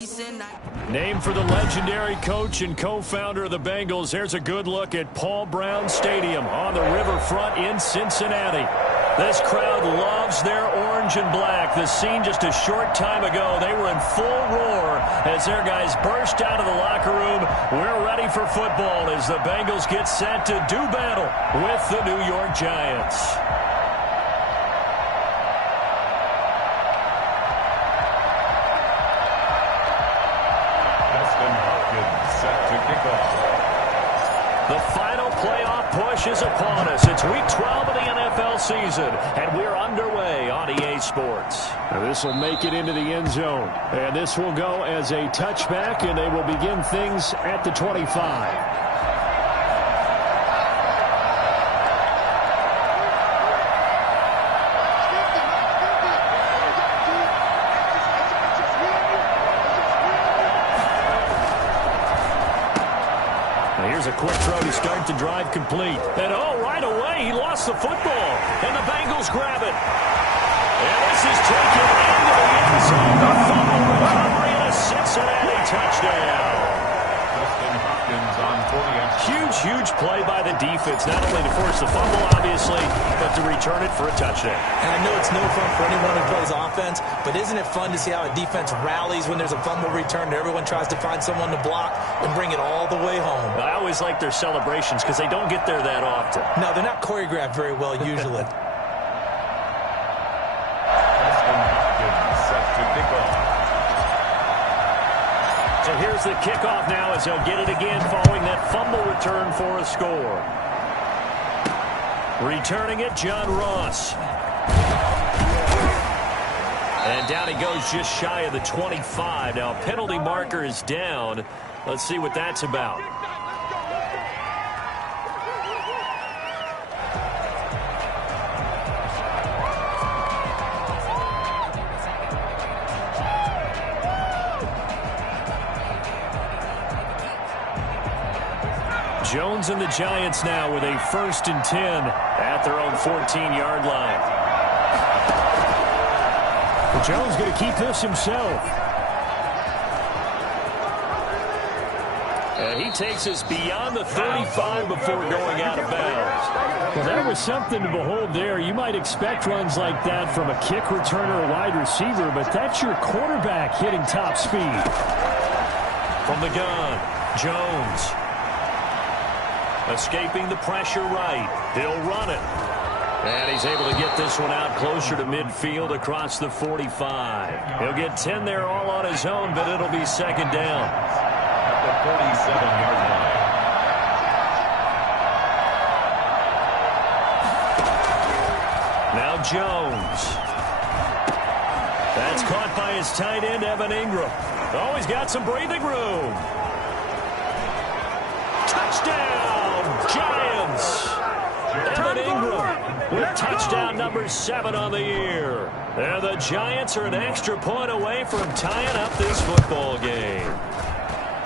Named for the legendary coach and co-founder of the Bengals, here's a good look at Paul Brown Stadium on the riverfront in Cincinnati. This crowd loves their orange and black. The scene just a short time ago, they were in full roar as their guys burst out of the locker room. We're ready for football as the Bengals get set to do battle with the New York Giants. The final playoff push is upon us. It's week 12 of the NFL season, and we're underway on EA Sports. Now this will make it into the end zone, and this will go as a touchback, and they will begin things at the 25. Here's a quick throw to start the drive complete. And right away, he lost the football. And the Bengals grab it. And this is taken into the end zone. The fumble recovery and a Cincinnati touchdown. Huge play by the defense, not only to force the fumble, obviously, but to return it for a touchdown. And I know it's no fun for anyone who plays offense, but isn't it fun to see how a defense rallies when there's a fumble return and everyone tries to find someone to block and bring it all the way home? I always like their celebrations because they don't get there that often. No, they're not choreographed very well usually. So here's the kickoff now as he'll get it again following that fumble return for a score. Returning it, John Ross. And down he goes just shy of the 25. Now a penalty marker is down. Let's see what that's about. Jones and the Giants now with a 1st and 10 at their own 14-yard line. Well, Jones going to keep this himself. And he takes us beyond the 35 before going out of bounds. Well, that was something to behold there. You might expect runs like that from a kick returner or wide receiver, but that's your quarterback hitting top speed. From the gun, Jones. Escaping the pressure right. He'll run it. And he's able to get this one out closer to midfield across the 45. He'll get 10 there all on his own, but it'll be second down. At the 47-yard line. Now Jones. That's caught by his tight end, Evan Ingram. Oh, he's got some breathing room. Touchdown! Giants. Evan Ingram with touchdown number 7 on the year. And the Giants are an extra point away from tying up this football game.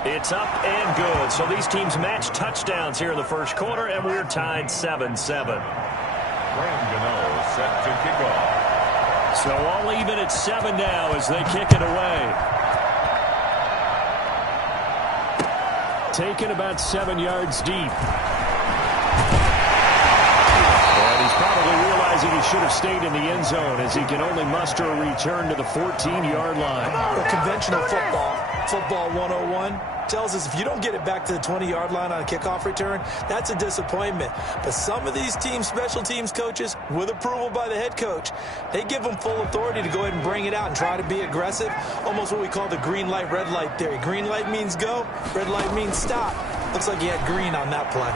It's up and good. So these teams match touchdowns here in the first quarter, and we're tied 7-7. Graham Gano set to kick off. So all even at 7 now as they kick it away. Taken about 7 yards deep. And he's probably realizing he should have stayed in the end zone as he can only muster a return to the 14-yard line. Well, conventional football 101 tells us if you don't get it back to the 20-yard line on a kickoff return, that's a disappointment. But some of these teams, special teams coaches, with approval by the head coach, they give them full authority to go ahead and bring it out and try to be aggressive, almost what we call the green light, red light theory. Green light means go, red light means stop. Looks like he had green on that play.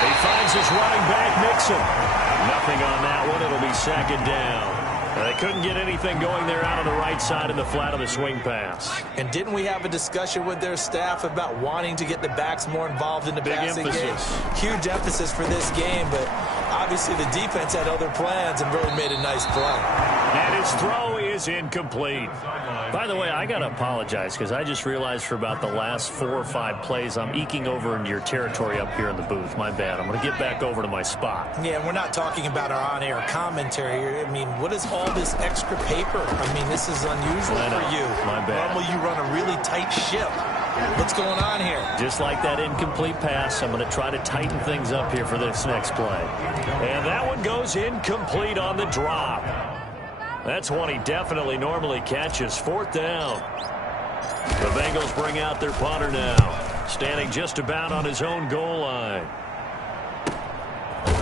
He finds his running back, Mixon. Nothing on that one. It'll be second down. They couldn't get anything going there out on the right side in the flat of the swing pass. And didn't we have a discussion with their staff about wanting to get the backs more involved in the passing game? Huge emphasis for this game, but obviously the defense had other plans and really made a nice play. And his throw is is incomplete. By the way, I got to apologize because I just realized for about the last 4 or 5 plays, I'm eking over into your territory up here in the booth. My bad. I'm going to get back over to my spot. Yeah, we're not talking about our on-air commentary. I mean, what is all this extra paper? I mean, this is unusual for you. My bad. Normally you run a really tight ship. What's going on here? Just like that incomplete pass, I'm going to try to tighten things up here for this next play. And that one goes incomplete on the drop. That's one he definitely normally catches. 4th down. The Bengals bring out their punter now, standing just about on his own goal line.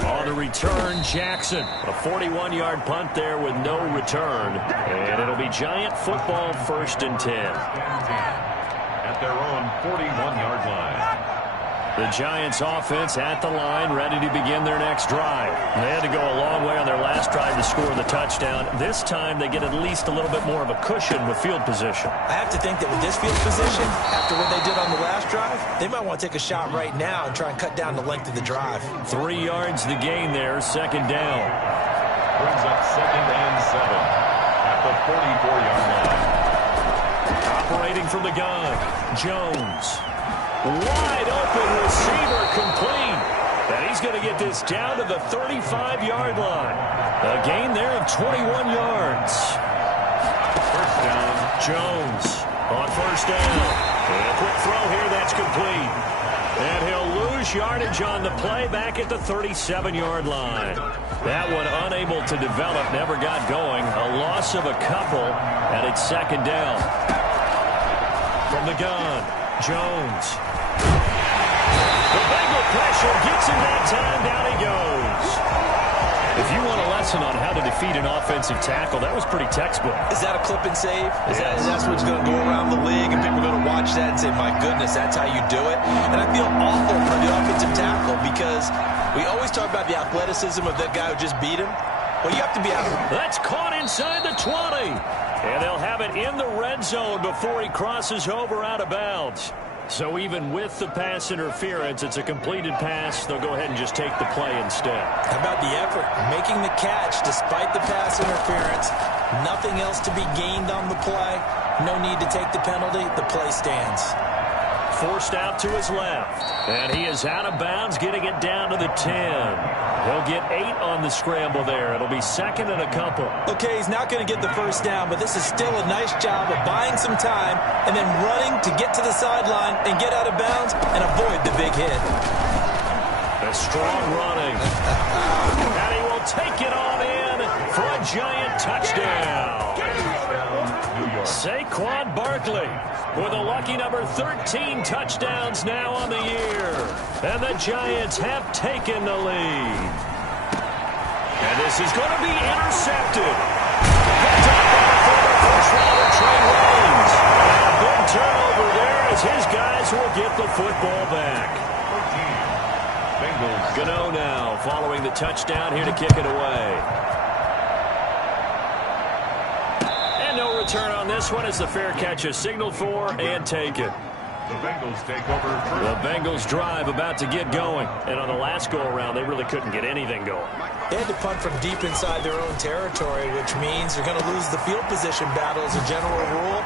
On the return, Jackson. A 41-yard punt there with no return. And it'll be Giant football, 1st and 10. At their own 41-yard line. The Giants offense at the line, ready to begin their next drive. They had to go a long way on their last drive to score the touchdown. This time they get at least a little bit more of a cushion with field position. I have to think that with this field position, after what they did on the last drive, they might want to take a shot right now and try and cut down the length of the drive. 3 yards the gain there, 2nd down. Brings up 2nd and 7 at the 44-yard line. Operating from the gun, Jones. Wide open receiver complete. And he's going to get this down to the 35-yard line. A gain there of 21 yards. 1st down. Jones on 1st down. And a quick throw here, that's complete. And he'll lose yardage on the play back at the 37-yard line. That one unable to develop, never got going. A loss of a couple, and it's 2nd down. From the gun, Jones. The Bengal pressure gets him that time. Down he goes. If you want a lesson on how to defeat an offensive tackle, that was pretty textbook. Is that a clip and save? Is that what's going to go around the league and people are going to watch that and say, my goodness, that's how you do it? And I feel awful for the offensive tackle because we always talk about the athleticism of that guy who just beat him. Well, you have to be out. That's caught inside the 20. And they'll have it in the red zone before he crosses over out of bounds. So even with the pass interference, it's a completed pass. They'll go ahead and just take the play instead. How about the effort? Making the catch despite the pass interference. Nothing else to be gained on the play. No need to take the penalty. The play stands. Forced out to his left. And he is out of bounds, getting it down to the 10. He'll get 8 on the scramble there. It'll be 2nd and a couple. Okay, he's not going to get the 1st down, but this is still a nice job of buying some time and then running to get to the sideline and get out of bounds and avoid the big hit. A strong running. And he will take it on in for a Giant touchdown. Saquon Barkley with a lucky number 13 touchdowns now on the year. And the Giants have taken the lead. And this is going to be intercepted. Picked up by former first-rounder Trey Waynes. And a big turnover there as his guys will get the football back. Bengals. Gano now following the touchdown here to kick it away. No return on this one as the fair catch is signaled for and taken. The Bengals take over. The Bengals drive about to get going. And on the last go-around, they really couldn't get anything going. They had to punt from deep inside their own territory, which means they're going to lose the field position battle as a general rule.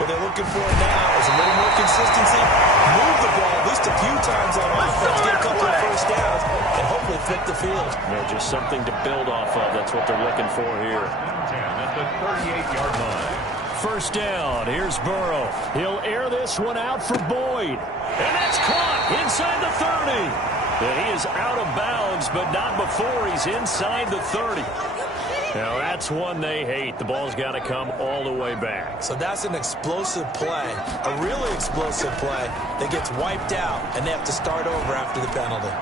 What they're looking for now is a little more consistency, move the ball at least a few times on offense, get a couple of 1st downs, and hopefully flip the field. Yeah, just something to build off of. That's what they're looking for here. At the 38-yard line. 1st down. Here's Burrow. He'll air this one out for Boyd. And that's caught inside the 30. And he is out of bounds, but not before he's inside the 30. Now, that's one they hate. The ball's got to come all the way back. So that's an explosive play, a really explosive play that gets wiped out, and they have to start over after the penalty.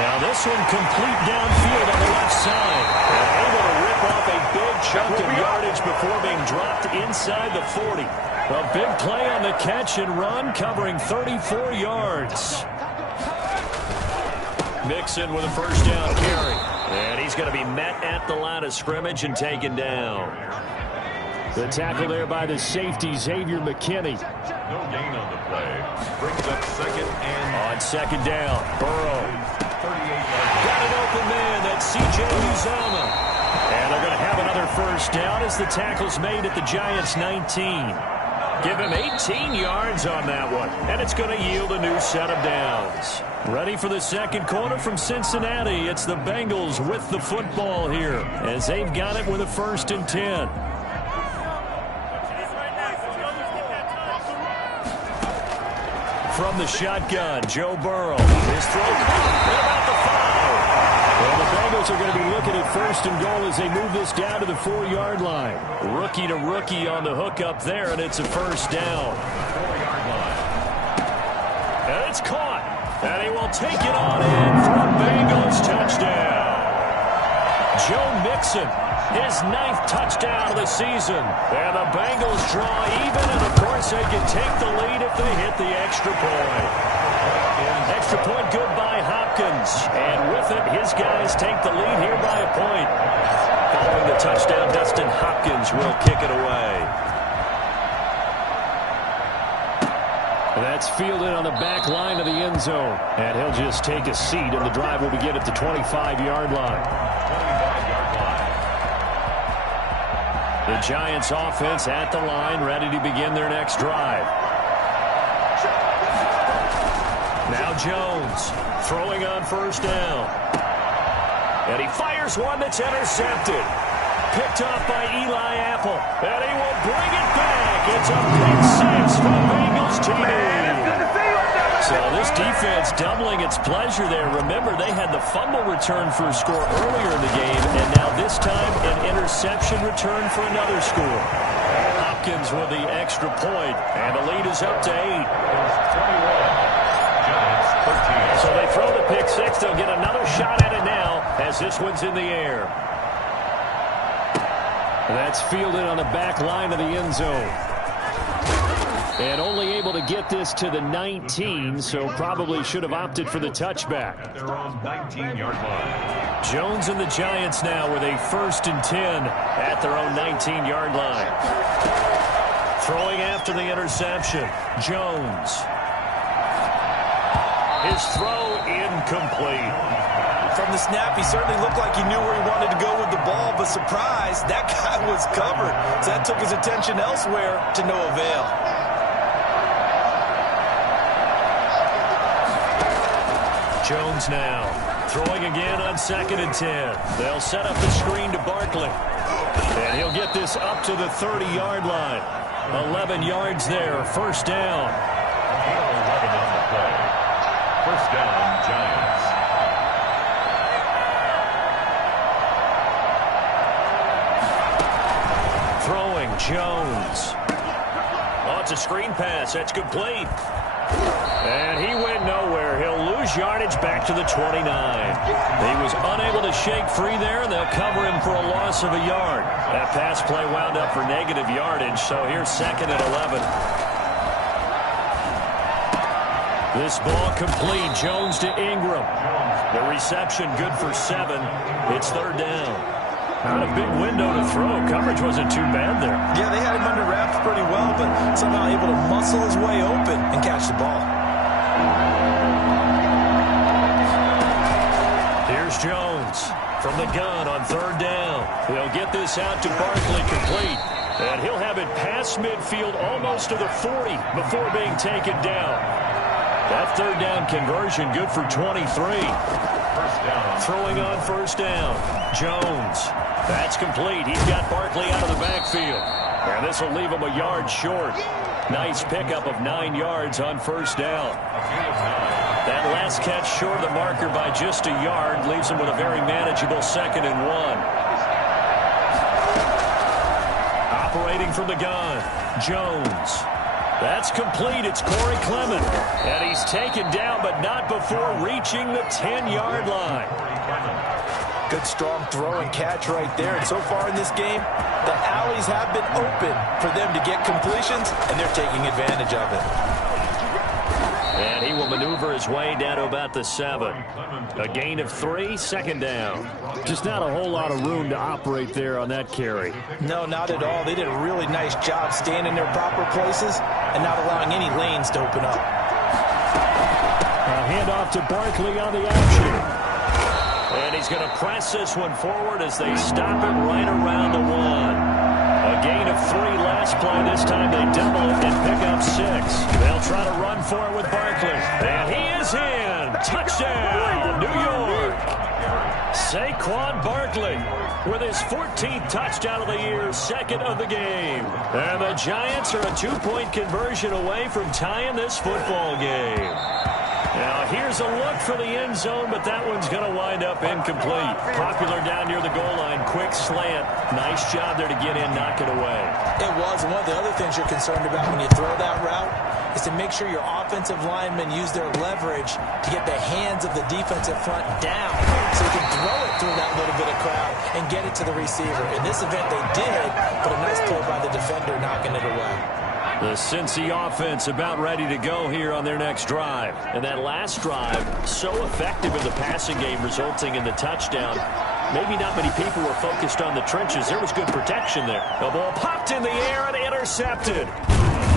Now, this one complete downfield on the left side. And able to rip off a big chunk of yardage before being dropped inside the 40. A big play on the catch and run, covering 34 yards. Mixon with a 1st down carry. And he's going to be met at the line of scrimmage and taken down. The tackle there by the safety, Xavier McKinney. No gain on the play. Brings up 2nd and... On 2nd down, Burrow. 38 yards. Got an open man, that's C.J. Uzomah. And they're going to have an another first down as the tackle's made at the Giants' 19. Give him 18 yards on that one, and it's going to yield a new set of downs. Ready for the second quarter from Cincinnati. It's the Bengals with the football here as they've got it with a 1st and 10. From the shotgun, Joe Burrow. His throw at about the 5. Well, the Bengals are going to be looking at 1st and goal as they move this down to the 4-yard line. Rookie to rookie on the hook up there, and it's a 1st down. 4-yard line. And it's caught. And he will take it on in for a Bengals touchdown. Joe Mixon, his 9th touchdown of the season. And the Bengals draw even, and of course they can take the lead if they hit the extra point. Extra point good by Hopkins. And with it, his guys take the lead here by a point. Following the touchdown, Dustin Hopkins will kick it away. That's fielded on the back line of the end zone. And he'll just take a seat, and the drive will begin at the 25-yard line. 25-yard line. The Giants offense at the line, ready to begin their next drive. Now Jones throwing on 1st down. And he fires one that's intercepted. Picked off by Eli Apple. And he will bring it back. It's a pick 6 from Bengals team. So this defense doubling its pleasure there. Remember, they had the fumble return for a score earlier in the game, and now this time an interception return for another score. Hopkins with the extra point, and the lead is up to 8. So they throw the pick 6. They'll get another shot at it now as this one's in the air. That's fielded on the back line of the end zone. And only able to get this to the 19, so probably should have opted for the touchback. At their own 19-yard line. Jones and the Giants now with a 1st and 10 at their own 19-yard line. Throwing after the interception, Jones. His throw incomplete. From the snap, he certainly looked like he knew where he wanted to go with the ball, but surprise, that guy was covered. So that took his attention elsewhere to no avail. Jones now throwing again on 2nd and 10. They'll set up the screen to Barkley. And he'll get this up to the 30-yard line. 11 yards there, 1st down. 11 on the play. 1st down, Giants. Throwing, Jones. Oh, it's a screen pass. That's complete. And he went nowhere. He'll lose yardage back to the 29. He was unable to shake free there, and they'll cover him for a loss of a yard. That pass play wound up for negative yardage, so here's 2nd and 11. This ball complete. Jones to Ingram. The reception good for 7. It's 3rd down. Not a big window to throw. Coverage wasn't too bad there. Yeah, they had him under wraps pretty well, but somehow able to muscle his way open and catch the ball. Here's Jones from the gun on 3rd down. He'll get this out to Barkley complete. And he'll have it past midfield almost to the 40 before being taken down. That 3rd down conversion good for 23. 1st down. Throwing on 1st down. Jones. That's complete. He's got Barkley out of the backfield. And this will leave him a yard short. Nice pickup of 9 yards on 1st down. That last catch short of the marker by just a yard leaves him with a very manageable 2nd and 1. Operating from the gun, Jones. That's complete. It's Corey Clement. And he's taken down, but not before reaching the 10-yard line. Good, strong throw and catch right there. And so far in this game, the alleys have been open for them to get completions, and they're taking advantage of it. And he will maneuver his way down to about the 7. A gain of 3, 2nd down. Just not a whole lot of room to operate there on that carry. No, not at all. They did a really nice job staying in their proper places and not allowing any lanes to open up. A handoff to Barkley on the action. And he's going to press this one forward as they stop it right around the 1. A gain of 3 last play. This time they double it and pick up 6. They'll try to run for it with Barkley. And he is in. Touchdown, New York. Saquon Barkley with his 14th touchdown of the year, 2nd of the game. And the Giants are a 2-point conversion away from tying this football game. Now, here's a look for the end zone, but that one's going to wind up incomplete. Popular down near the goal line. Quick slant. Nice job there to get in, knock it away. It was. One of the other things you're concerned about when you throw that route is to make sure your offensive linemen use their leverage to get the hands of the defensive front down so you can throw it through that little bit of crowd and get it to the receiver. In this event, they did, but a nice play by the defender knocking it away. The Cincy offense about ready to go here on their next drive. And that last drive, so effective in the passing game, resulting in the touchdown. Maybe not many people were focused on the trenches. There was good protection there. The ball popped in the air and intercepted.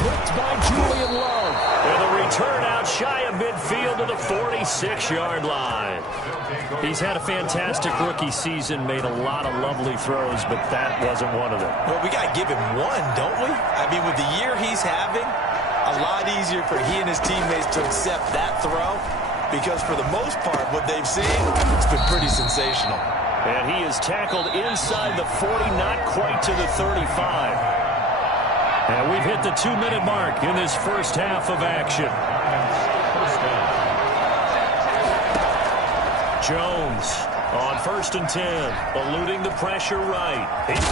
Picked by Julian Love. And the return out shy of midfield to the 46-yard line. He's had a fantastic rookie season, made a lot of lovely throws, but that wasn't one of them. Well, we got to give him one, don't we? I mean, with the year he's having, a lot easier for he and his teammates to accept that throw because for the most part, what they've seen, it's been pretty sensational. And he is tackled inside the 40, not quite to the 35. And we've hit the 2-minute mark in this first half of action. Jones on 1st and 10, eluding the pressure right.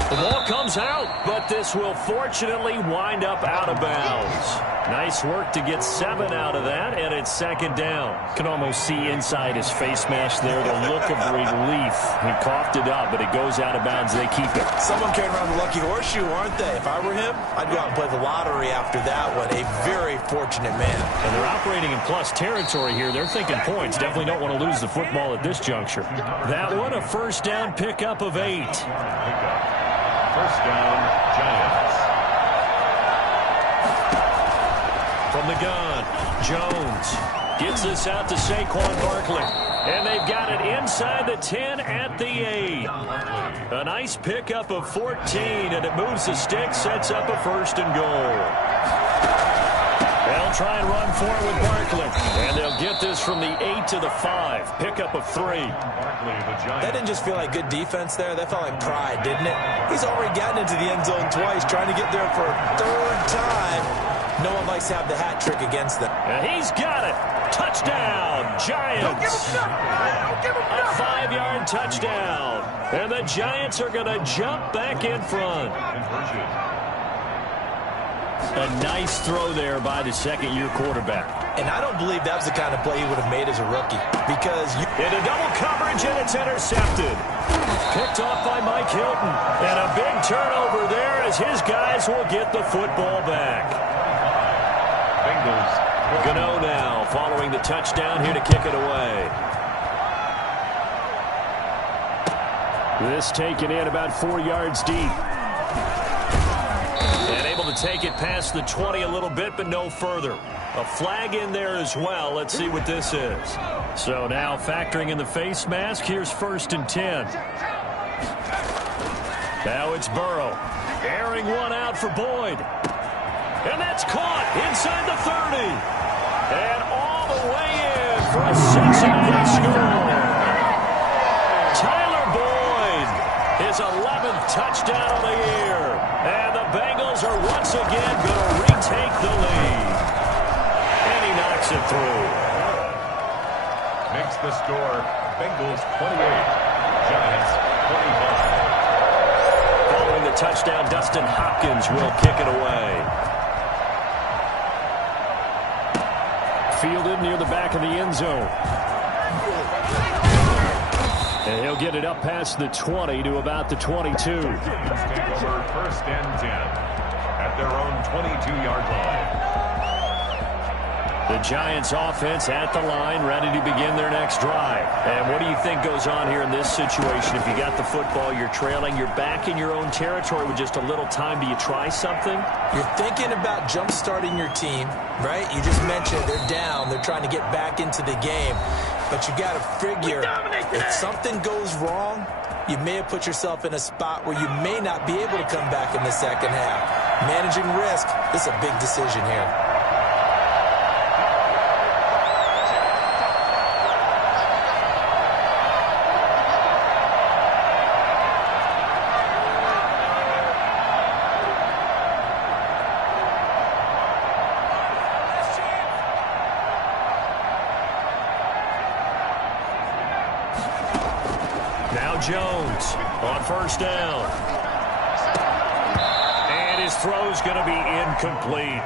The ball comes out, but this will fortunately wind up out of bounds. Nice work to get 7 out of that, and it's 2nd down. Can almost see inside his face mask there the look of relief. He coughed it up, but it goes out of bounds. They keep it. Someone carrying around the lucky horseshoe, aren't they? If I were him, I'd go out and play the lottery after that one. A very fortunate man. And they're operating in plus territory here. They're thinking points. Definitely don't want to lose the football at this juncture. That one, a 1st down pickup of 8. 1st down, Giants. From the gun, Jones gets this out to Saquon Barkley. And they've got it inside the 10 at the 8. A nice pickup of 14, and it moves the stick, sets up a 1st and goal. They'll try and run for it with Barkley. And they'll get this from the 8 to the 5. Pickup of 3. That didn't just feel like good defense there. That felt like pride, didn't it? He's already gotten into the end zone twice, trying to get there for a 3rd time. No one likes to have the hat trick against them. And he's got it. Touchdown, Giants. Don't give him nothing. Don't give him A nothing. 5-yard touchdown. And the Giants are going to jump back in front. A nice throw there by the 2nd-year quarterback. And I don't believe that was the kind of play he would have made as a rookie. Because Into double coverage, and it's intercepted. Picked off by Mike Hilton. And a big turnover there as his guys will get the football back. Bengals. Gano now following the touchdown here to kick it away. This taken in about 4 yards deep. And able to take it past the 20 a little bit, but no further. A flag in there as well. Let's see what this is. So now factoring in the face mask, here's 1st and 10. Now it's Burrow. Airing one out for Boyd. And that's caught inside the 30. And all the way in for a Cincinnati score. Tyler Boyd, his 11th touchdown of the year. And the Bengals are once again going to retake the lead. And he knocks it through. Makes the score Bengals 28, Giants 25. Following the touchdown, Dustin Hopkins will kick it away. Fielded near the back of the end zone. And he'll get it up past the 20 to about the 22. Take over 1st and 10 at their own 22-yard line. The Giants offense at the line, ready to begin their next drive. And what do you think goes on here in this situation? If you got the football, you're trailing, you're back in your own territory with just a little time. Do you try something? you're thinking about jump-starting your team, right? You just mentioned they're down. They're trying to get back into the game. But you got to figure, if something goes wrong, you may have put yourself in a spot where you may not be able to come back in the second half. Managing risk, this is a big decision here. Now Jones on first down. And his throw's going to be incomplete.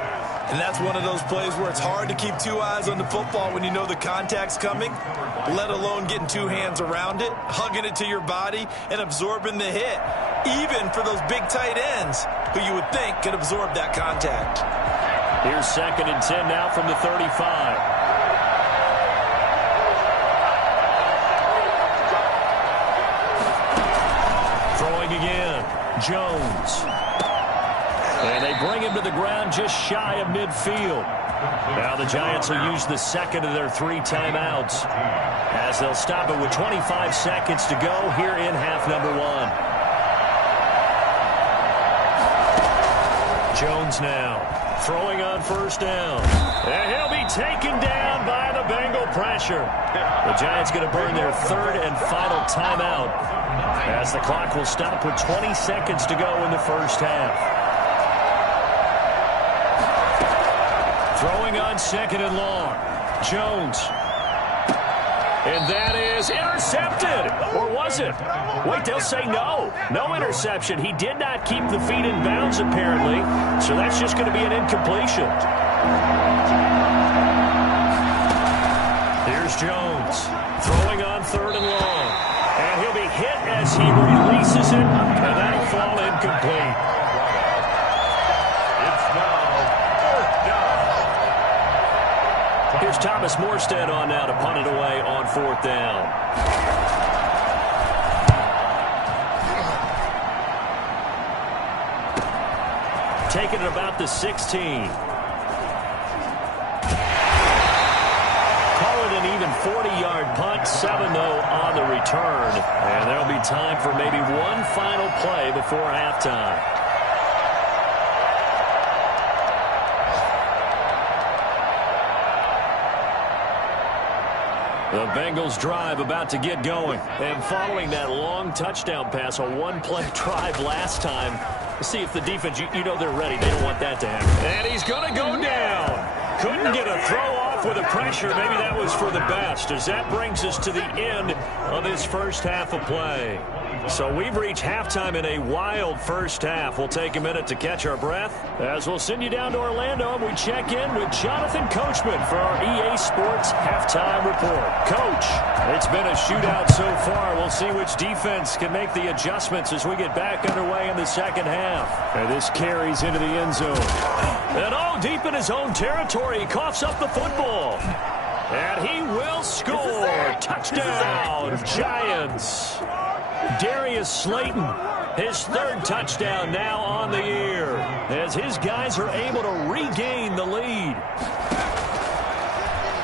And that's one of those plays where it's hard to keep two eyes on the football when you know the contact's coming, let alone getting two hands around it, hugging it to your body, and absorbing the hit, even for those big tight ends who you would think could absorb that contact. Here's 2nd and 10 now from the 35. Throwing again, Jones. And they bring him to the ground just shy of midfield. Now the Giants will use the second of their 3 timeouts as they'll stop it with 25 seconds to go here in half number 1. Jones now throwing on first down. And he'll be taken down by the Bengal pressure. The Giants going to burn their 3rd and final timeout as the clock will stop with 20 seconds to go in the first half. Throwing on 2nd and long. Jones. And that is intercepted. Or was it? Wait, they'll say no. No interception. He did not keep the feet in bounds, apparently. So that's just going to be an incompletion. Here's Jones. Throwing on 3rd and long. And he'll be hit as he releases it. And that'll fall incomplete. Here's Thomas Morstead on now to punt it away on 4th down. Taking it about the 16. Call it an even 40-yard punt, 7-0 on the return. And there'll be time for maybe one final play before halftime. The Bengals drive about to get going. And following that long touchdown pass, a one-play drive last time, see if the defense, you know they're ready. They don't want that to happen. And he's going to go down. Couldn't get a throw off with the pressure. Maybe that was for the best, as that brings us to the end of this first half of play. So we've reached halftime in a wild first half. We'll take a minute to catch our breath as we'll send you down to Orlando and we check in with Jonathan Coachman for our EA Sports Halftime Report. Coach, it's been a shootout so far. We'll see which defense can make the adjustments as we get back underway in the second half. And this carries into the end zone. And all deep in his own territory, he coughs up the football. And he will score. Touchdown, Giants. Darius Slayton, his 3rd touchdown now on the year, as his guys are able to regain the lead.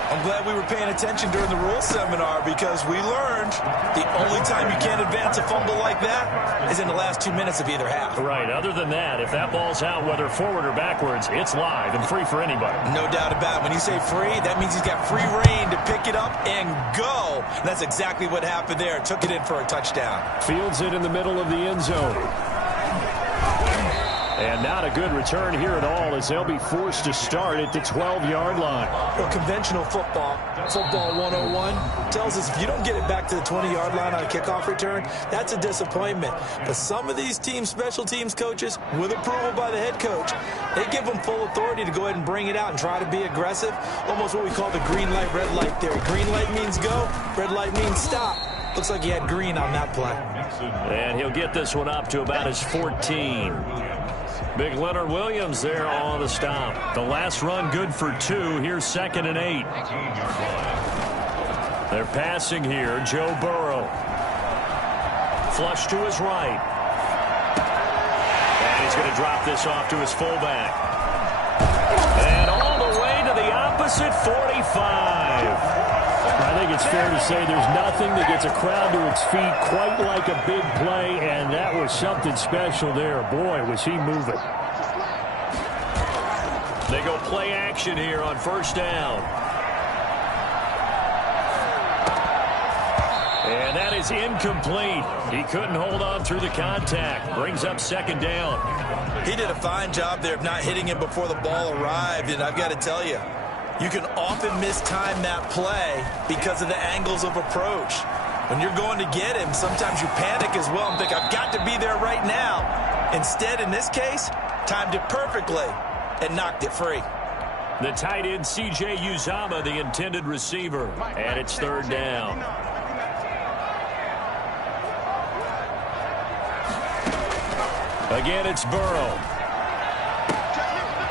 I'm glad we were paying attention during the rules seminar because we learned the only time you can't advance a fumble like that is in the last 2 minutes of either half. Right. Other than that, if that ball's out, whether forward or backwards, it's live and free for anybody. No doubt about it. When you say free, that means he's got free reign to pick it up and go. And that's exactly what happened there. Took it in for a touchdown. Fields it in the middle of the end zone. And not a good return here at all as they'll be forced to start at the 12-yard line. Well, conventional football 101, tells us if you don't get it back to the 20-yard line on a kickoff return, that's a disappointment. But some of these team special teams coaches, with approval by the head coach, they give them full authority to go ahead and bring it out and try to be aggressive. Almost what we call the green light, red light theory. Green light means go, red light means stop. Looks like he had green on that play. And he'll get this one up to about his 14. Big Leonard Williams there on the stop. The last run good for 2. Here's 2nd and 8. They're passing here. Joe Burrow. Flush to his right. And he's going to drop this off to his fullback. And all the way to the opposite 45. I think it's fair to say there's nothing that gets a crowd to its feet quite like a big play, and that was something special there. Boy, was he moving. They go play action here on first down. And that is incomplete. He couldn't hold on through the contact. Brings up second down. He did a fine job there of not hitting him before the ball arrived, and I've got to tell you, you can often mistime that play because of the angles of approach. When you're going to get him, sometimes you panic as well and think, I've got to be there right now. Instead, in this case, timed it perfectly and knocked it free. The tight end, C.J. Uzomah, the intended receiver. And it's third down. Again, it's Burrow.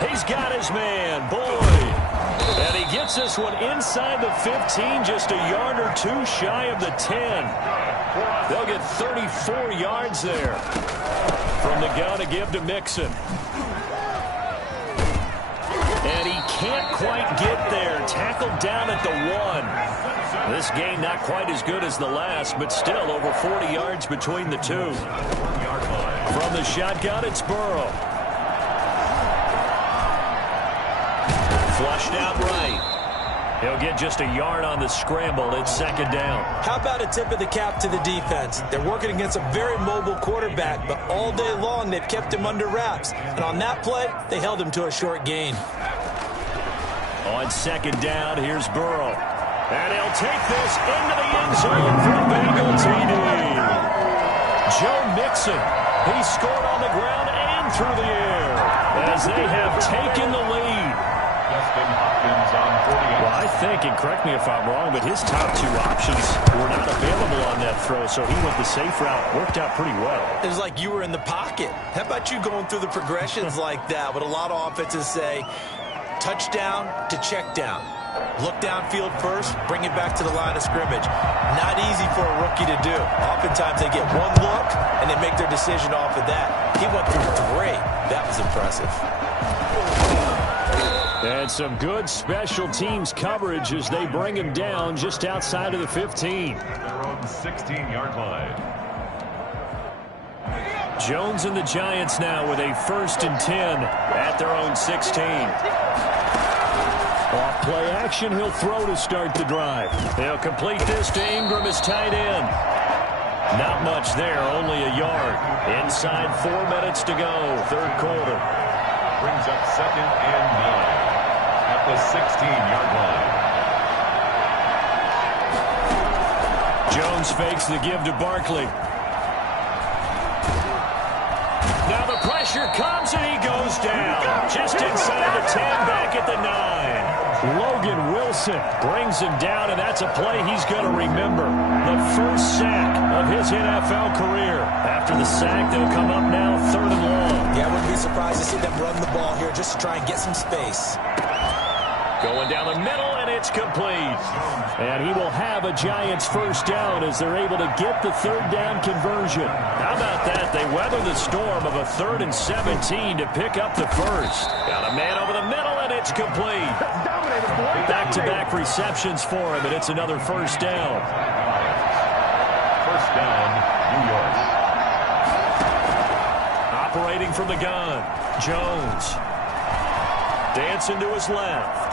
He's got his man, Boyd. And he gets this one inside the 15, just a yard or two shy of the 10. They'll get 34 yards there. From the gun to give to Mixon. And he can't quite get there. Tackled down at the 1. This game not quite as good as the last, but still over 40 yards between the two. From the shotgun, it's Burrow. Flushed out right. He'll get just a yard on the scramble. It's second down. How about a tip of the cap to the defense? They're working against a very mobile quarterback, but all day long they've kept him under wraps. And on that play, they held him to a short gain. On second down, here's Burrow. And he'll take this into the end zone for a Bengal TD. Joe Mixon, he scored on the ground and through the air as they have taken the lead. Well, I think, and correct me if I'm wrong, but his top two options were not available on that throw, so he went the safe route. Worked out pretty well. It was like you were in the pocket. How about you going through the progressions like that? What a lot of offenses say, touchdown to check down. Look downfield first, bring it back to the line of scrimmage. Not easy for a rookie to do. Oftentimes they get one look, and they make their decision off of that. He went through 3. That was impressive. And some good special teams coverage as they bring him down just outside of the 15. Their own 16-yard line. Jones and the Giants now with a 1st and 10 at their own 16. Off play action, he'll throw to start the drive. They'll complete this to Ingram as tight end. Not much there, only a yard. Inside 4 minutes to go, third quarter. Brings up second and 9 at the 16-yard line. Jones fakes the give to Barkley. Now the pressure comes and he goes down. Just inside the 10, back at the 9. Logan Wilson brings him down, and that's a play he's going to remember. The first sack of his NFL career. After the sack, they'll come up now 3rd and long. Yeah, I wouldn't be surprised to see them run the ball here just to try and get some space. Going down the middle, and it's complete. And he will have a Giants first down as they're able to get the 3rd down conversion. How about that? They weather the storm of a 3rd and 17 to pick up the first. Got a man over the middle, and it's complete. Back-to-back receptions for him, and it's another first down. First down, New York. Operating from the gun, Jones. Dancing to his left.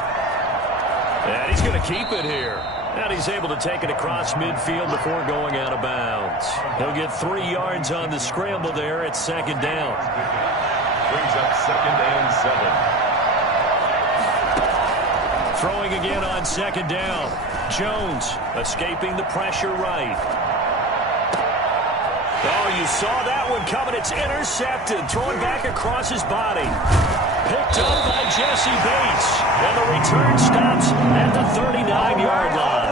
And he's going to keep it here. And he's able to take it across midfield before going out of bounds. He'll get 3 yards on the scramble there at second down. Brings up second and 7. Throwing again on second down. Jones escaping the pressure right. Oh, you saw that one coming. It's intercepted. Throwing back across his body. Picked up by Jesse Bates. And the return stops at the 39-yard line.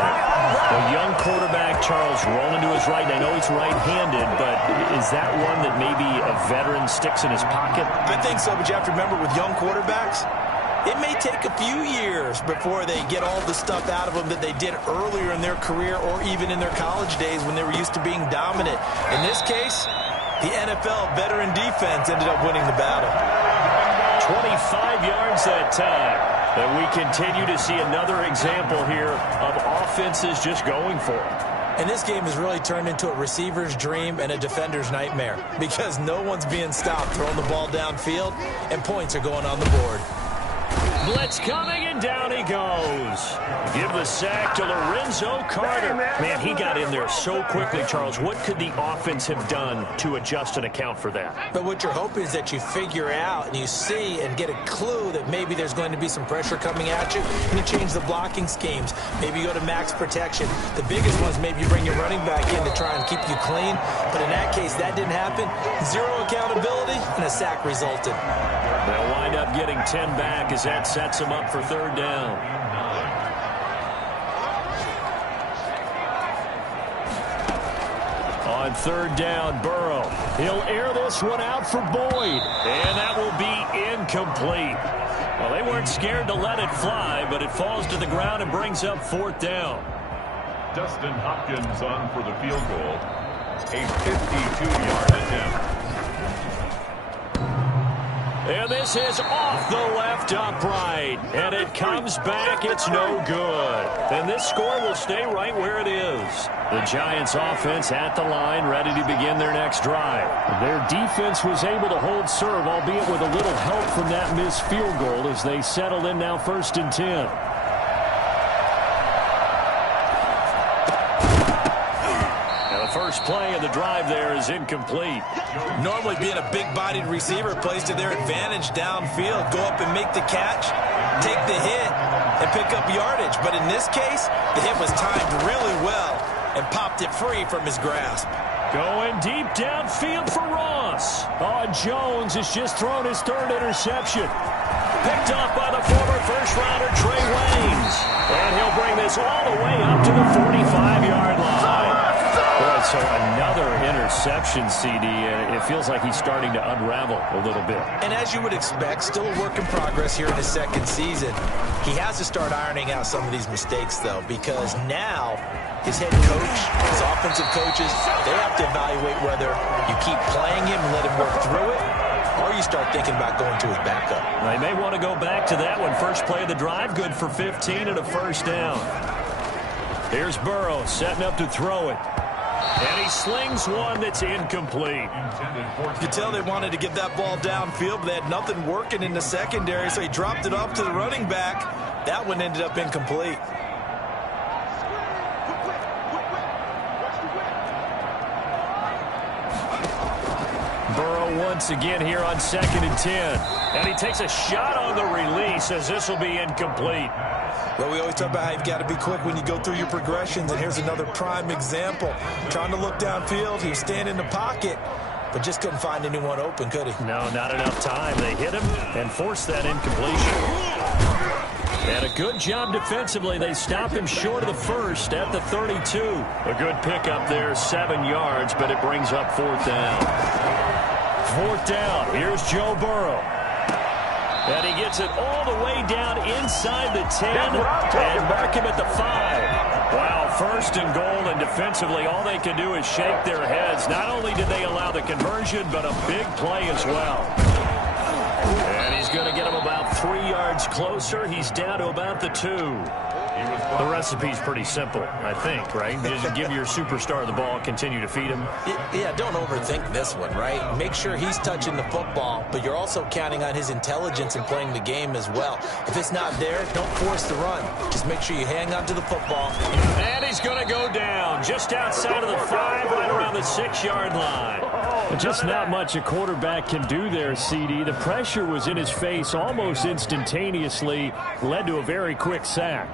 The young quarterback, Charles, rolling to his right. I know he's right-handed, but is that one that maybe a veteran sticks in his pocket? I think so, but you have to remember with young quarterbacks, it may take a few years before they get all the stuff out of them that they did earlier in their career or even in their college days when they were used to being dominant. In this case, the NFL veteran defense ended up winning the battle. 25 yards that time. And we continue to see another example here of offenses just going for it. And this game has really turned into a receiver's dream and a defender's nightmare because no one's being stopped throwing the ball downfield, and points are going on the board. Blitz coming, and down he goes. Give the sack to Lorenzo Carter. Man, he got in there so quickly, Charles. What could the offense have done to adjust and account for that? But what you're hoping is that you figure out and you see and get a clue that maybe there's going to be some pressure coming at you, and you change the blocking schemes. Maybe you go to max protection. The biggest one is maybe you bring your running back in to try and keep you clean. But in that case, that didn't happen. Zero accountability, and a sack resulted. They'll wind up getting 10 back as that sets them up for third down. On third down, Burrow. He'll air this one out for Boyd. And that will be incomplete. Well, they weren't scared to let it fly, but it falls to the ground and brings up fourth down. Dustin Hopkins on for the field goal. A 52-yard attempt. And this is off the left upright. And it comes back. It's no good. And this score will stay right where it is. The Giants offense at the line, ready to begin their next drive. Their defense was able to hold serve, albeit with a little help from that missed field goal as they settled in now 1st and 10. First play of the drive there is incomplete. Normally being a big-bodied receiver plays to their advantage downfield. Go up and make the catch, take the hit, and pick up yardage. But in this case, the hit was timed really well and popped it free from his grasp. Going deep downfield for Ross. Oh, Jones has just thrown his third interception. Picked off by the former first-rounder Trey Waynes. And he'll bring this all the way up to the 45-yard line. Boy, so another interception, CD, and it feels like he's starting to unravel a little bit. And as you would expect, still a work in progress here in his second season. He has to start ironing out some of these mistakes, though, because now his head coach, his offensive coaches, they have to evaluate whether you keep playing him and let him work through it, or you start thinking about going to his backup. They may want to go back to that one. First play of the drive, good for 15 and a first down. Here's Burrow setting up to throw it. And he slings one that's incomplete. You could tell they wanted to get that ball downfield, but they had nothing working in the secondary, so he dropped it off to the running back. That one ended up incomplete. Burrow once again here on 2nd and 10. And he takes a shot on the release as this will be incomplete. Well, we always talk about how you've got to be quick when you go through your progressions, and here's another prime example. Trying to look downfield, he was standing in the pocket, but just couldn't find anyone open, could he? No, not enough time. They hit him and forced that incompletion. And a good job defensively. They stop him short of the first at the 32. A good pickup there, 7 yards, but it brings up fourth down. Fourth down. Here's Joe Burrow. And he gets it all the way down inside the 10 and mark him at the 5. Wow, 1st and goal, and defensively all they can do is shake their heads. Not only did they allow the conversion, but a big play as well. And he's going to get him about 3 yards closer. He's down to about the 2. The recipe's pretty simple, I think, right? Just give your superstar the ball, continue to feed him. Yeah, don't overthink this one, right? Make sure he's touching the football, but you're also counting on his intelligence in playing the game as well. If it's not there, don't force the run. Just make sure you hang on to the football. And he's going to go down just outside of the 5, right around the 6-yard line. Just not much a quarterback can do there, CD. The pressure was in his face almost instantaneously, led to a very quick sack.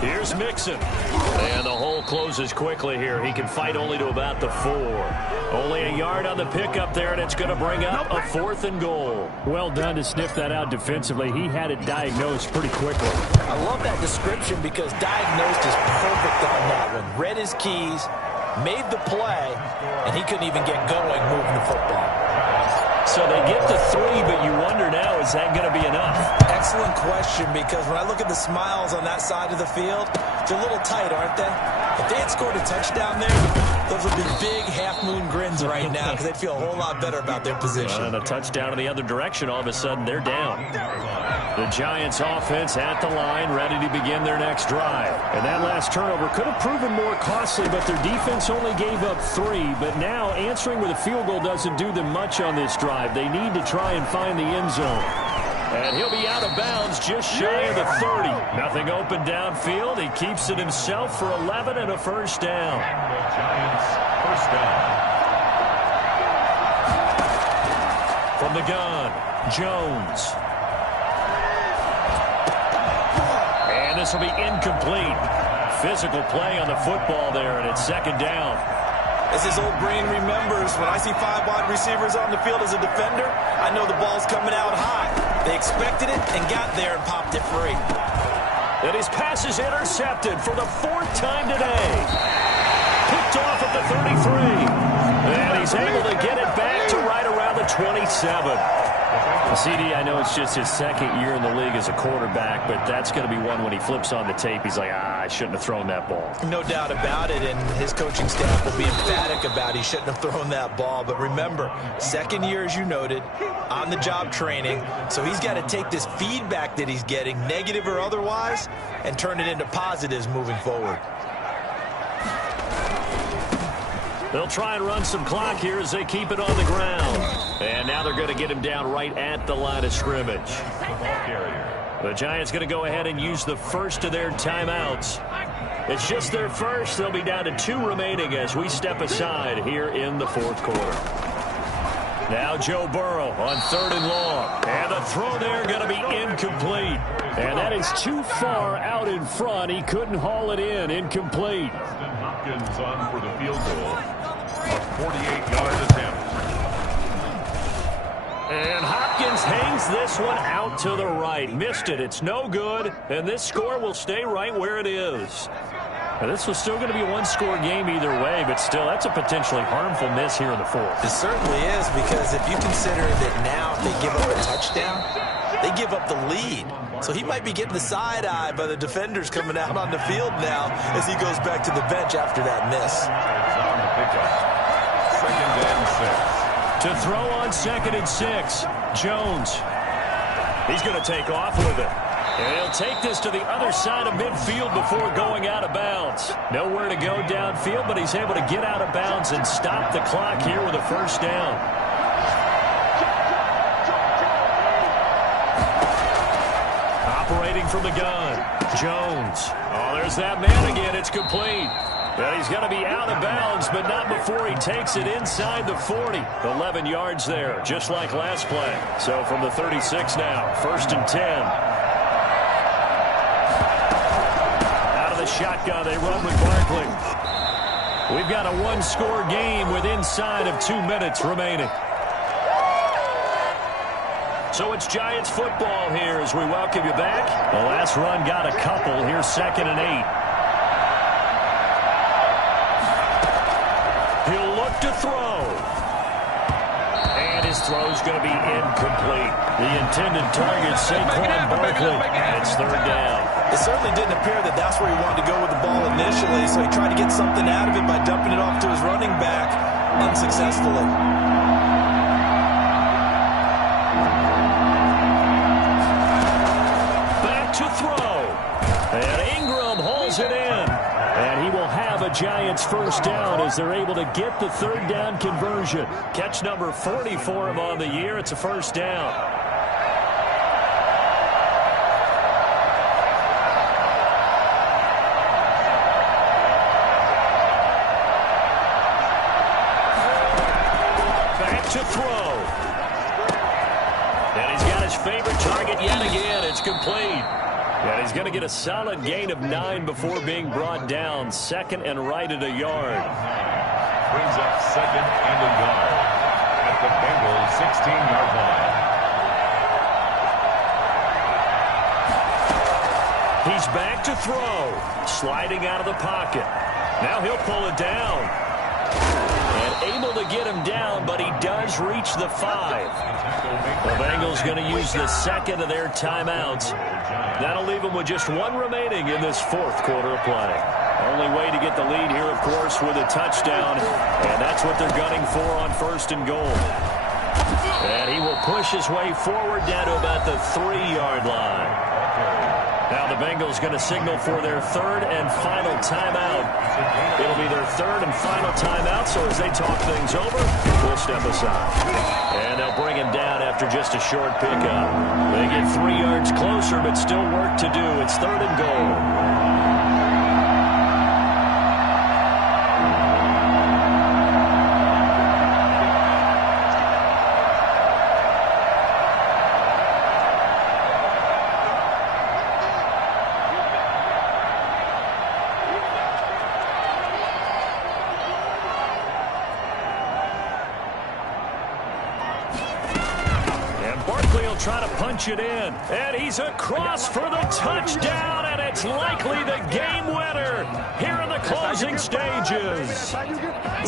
Here's Mixon. And the hole closes quickly here. He can fight only to about the 4. Only a yard on the pickup there, and it's going to bring up a 4th and goal. Well done to sniff that out defensively. He had it diagnosed pretty quickly. I love that description because diagnosed is perfect on that one. Read his keys, made the play, and he couldn't even get going moving the football. So they get the 3, but you wonder now, is that going to be enough? Excellent question, because when I look at the smiles on that side of the field, they're a little tight, aren't they? If they had scored a touchdown there, those would be big half-moon grins right now because they'd feel a whole lot better about their position. And a touchdown in the other direction, all of a sudden they're down. The Giants offense at the line, ready to begin their next drive. And that last turnover could have proven more costly, but their defense only gave up 3. But now answering with a field goal doesn't do them much on this drive. They need to try and find the end zone. And he'll be out of bounds just shy of the 30. Nothing open downfield. He keeps it himself for 11 and a first down. The Giants first down. From the gun, Jones. And this will be incomplete. Physical play on the football there, and it's second down. As his old brain remembers, when I see 5 wide receivers on the field as a defender, I know the ball's coming out high. They expected it and got there and popped it free. And his pass is intercepted for the 4th time today. Picked off at the 33. And he's able to get it back to right around the 27. CD, I know it's just his 2nd year in the league as a quarterback, but that's going to be one when he flips on the tape. He's like, I shouldn't have thrown that ball. No doubt about it, and his coaching staff will be emphatic about he shouldn't have thrown that ball. But remember, 2nd year, as you noted, on-the-job training, so he's got to take this feedback that he's getting, negative or otherwise, and turn it into positives moving forward. They'll try and run some clock here as they keep it on the ground. And now they're going to get him down right at the line of scrimmage. The Giants going to go ahead and use the first of their timeouts. It's just their first. They'll be down to 2 remaining as we step aside here in the 4th quarter. Now Joe Burrow on 3rd and long. And the throw there going to be incomplete. And that is too far out in front. He couldn't haul it in. Incomplete. Hopkins on for the field goal. A 48-yard attempt. And Hopkins hangs this one out to the right. Missed it. It's no good. And this score will stay right where it is. Now, this was still going to be a one-score game either way, but still, that's a potentially harmful miss here in the 4th. It certainly is, because if you consider that now if they give up a touchdown, they give up the lead. So he might be getting the side-eye by the defenders coming out on the field now as he goes back to the bench after that miss. On the pickup. 2nd and 6. To throw on 2nd and 6, Jones. He's going to take off with it. And he'll take this to the other side of midfield before going out of bounds. Nowhere to go downfield, but he's able to get out of bounds and stop the clock here with a first down. Operating from the gun, Jones. Oh, there's that man again. It's complete. And he's going to be out of bounds, but not before he takes it inside the 40. 11 yards there, just like last play. So from the 36 now, 1st and 10. Shotgun, they run with Barkley. We've got a 1-score game with inside of 2 minutes remaining. So it's Giants football here as we welcome you back. The last run got a couple. Here's 2nd and 8. He'll look to throw. And his throw's going to be incomplete. The intended target, Saquon Barkley. It's 3rd down. It certainly didn't appear that that's where he wanted to go with the ball initially, so he tried to get something out of it by dumping it off to his running back unsuccessfully. Back to throw. And Ingram hauls it in. And he will have a Giants first down as they're able to get the 3rd down conversion. Catch number 40 for him on the year. It's a first down. To throw. And he's got his favorite target yet again. It's complete. And he's going to get a solid gain of 9 before being brought down. 2nd and right at a yard. Brings up 2nd and a yard at the Bengals 16-yard line. He's back to throw. Sliding out of the pocket. Now he'll pull it down. And able to get him down, but he does reach the 5. The Bengals going to use the 2nd of their timeouts. That'll leave them with just 1 remaining in this 4th quarter of play. Only way to get the lead here, of course, with a touchdown. And that's what they're gunning for on 1st and goal. And he will push his way forward down to about the 3-yard line. Now the Bengals going to signal for their 3rd and final timeout. It'll be their 3rd and final timeout, so as they talk things over, we'll step aside. And they'll bring him down after just a short pickup. They get 3 yards closer, but still work to do. It's 3rd and goal. Try to punch it in, and he's across for the touchdown, and it's likely the game winner here in the closing stages.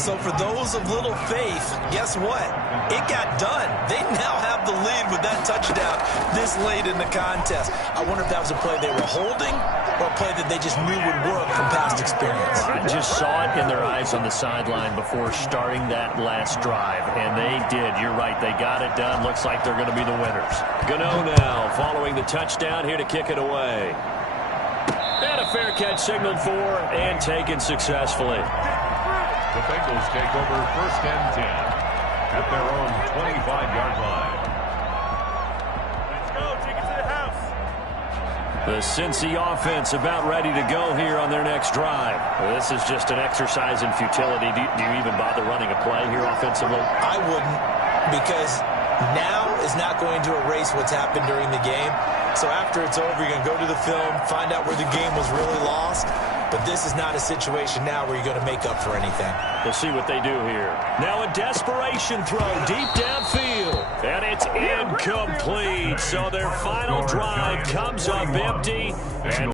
So for those of little faith, guess what? It got done. They now have the lead with that touchdown this late in the contest. I wonder if that was a play they were holding or a play that they just knew would work from past experience. I just saw it in their eyes on the sideline before starting that last drive, and they did. You're right. They got it done. Looks like they're going to be the winners. Gano now following the touchdown here to kick it away. And a fair catch signaled for and taken successfully. The Bengals take over 1st and 10 at their own 25-yard line. Let's go. Take it to the house. The Cincy offense about ready to go here on their next drive. This is just an exercise in futility. Do you even bother running a play here offensively? I wouldn't, because now is not going to erase what's happened during the game. So after it's over, you're going to go to the film, find out where the game was really lost. But this is not a situation now where you're going to make up for anything. We'll see what they do here. Now a desperation throw deep downfield. And it's incomplete. So their final drive comes up empty. And